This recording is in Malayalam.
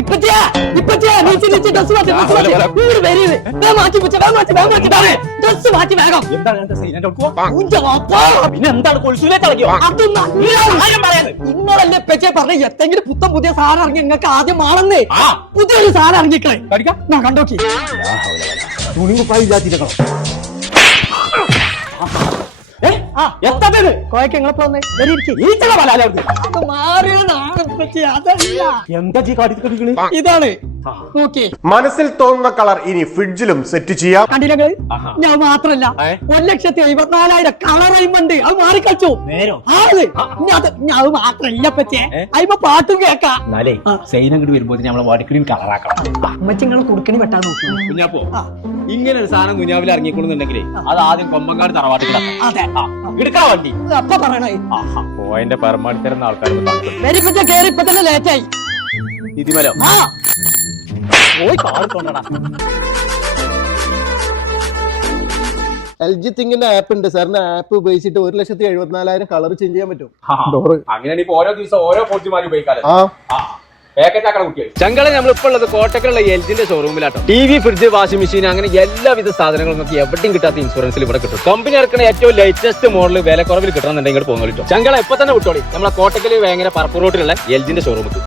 ഇപ്പച്ചേ ഇപ്പച്ചേ നീച്ച് നീച്ച് ഡ്രസ് മാറ്റി ഡ്രസ് മാറ്റി. ഇങ്ങോട്ട് വരീത് മാറ്റി ഇപ്പച്ചേ വേഗം മാറ്റി വേഗം മാറ്റി വേഗം ഡ്രസ് മാറ്റി വേഗം. പിന്നെ എന്താണ് കൊൽസുലേക്ക് ഇളകിയോ? അതൊന്നും. നിങ്ങളല്ലേ ഇപ്പച്ചേ പറഞ്ഞ എത്തെങ്കിലും പുത്തൻ പുതിയ സാധനം ഇറങ്ങി നിങ്ങൾക്ക് ആദ്യം ആണെന്നേ ആ. പുതിയൊരു സാധനം ഇറങ്ങിക്കളെ. കണ്ടോക്കി. തുണിമുപ്പായി ഇല്ലാത്തിരിക്കണം എന്താ ജീ കാട്ടി കടിക്കണ് ഇതാണ്. മനസ്സിൽ തോന്നുന്ന കളർ ഇനി ഫ്രിഡ്ജിലും സെറ്റ് ചെയ്യാം. കണ്ടില്ലേ ഞാൻ മാത്രല്ല? ഒരു ലക്ഷത്തി അമ്പത്തിനാലായിരം കളറൈമുണ്ട് അത് മാറിക്കളിച്ചു. നേരോ? ആൾ അത് മാത്രല്ല പറ്റേ. അയ്മ പാട്ടും കേക്കാം. എന്നാലേ ആ. സൈൻ അങ്ങോട്ട് വരുമ്പോ നമ്മളെ വാടിക്കടിയും കളറാക്കണം. അമ്മച്ചി നിങ്ങളെ കുടുക്കണി വെട്ടാൻ നോക്കി. കുഞ്ഞാപ്പോ. ഇങ്ങനെ ഒരു സാധനം കുഞ്ഞാവിൽ ഇറങ്ങിക്കൊള്ളുന്നുണ്ടെങ്കിലേ അത് ആദ്യം കൊമ്പങ്കാട് തറവാട്ടിലാണ് അതെ. എടുക്കണ വണ്ടി. അപ്പൊ പറയണേ. ആഹാ. പോയിന്റെ പരമാവധി തരുന്ന ആൾക്കാർ കേറി ഇപ്പൊ തന്നെ ലേറ്റായി ഇതിമലോ? ആ. പോയി കാറ് കൊണ്ടടാ. എൽ ജി തിങ്ങിന്റെ ആപ്പ് ഉണ്ട്. സാറിന്റെ ആപ്പ് ഉപയോഗിച്ചിട്ട് ഒരു ലക്ഷത്തി എഴുപത്തിനാലായിരം കളർ ചേഞ്ച് ചെയ്യാൻ പറ്റും. ഡോറ് അങ്ങനെയാണ് ഇപ്പൊ ഓരോ ദിവസം ഓരോ പോർച്ചുമാരി ഉപയോഗിക്കാറ് ആ. ചങ്കളെ നമ്മളിപ്പോ ഉള്ളത് കോട്ടക്കലുള്ള എൽജിന്റെ ഷോറൂമിലാട്ടോ T V fridge washing machine അങ്ങനെ എല്ലാവിധ സാധനങ്ങളും നമുക്ക് എവിടെയും കിട്ടാത്ത ഇൻഷുറൻസിൽ ഇവിടെ കിട്ടും. കമ്പനി ഇറക്കുന്ന ഏറ്റവും ലേറ്റസ്റ്റ് മോഡൽ വില കുറവിൽ കിട്ടണമെന്നുണ്ടെങ്കിൽ പോകുന്നു ചങ്കള എപ്പോ തന്നെ വിട്ടോളി. നമ്മളെ കോട്ടക്കൽ വേങ്ങര പറപ്പൂർ റോട്ടിലുള്ള എൽജിന്റെ ഷോറൂമിൽ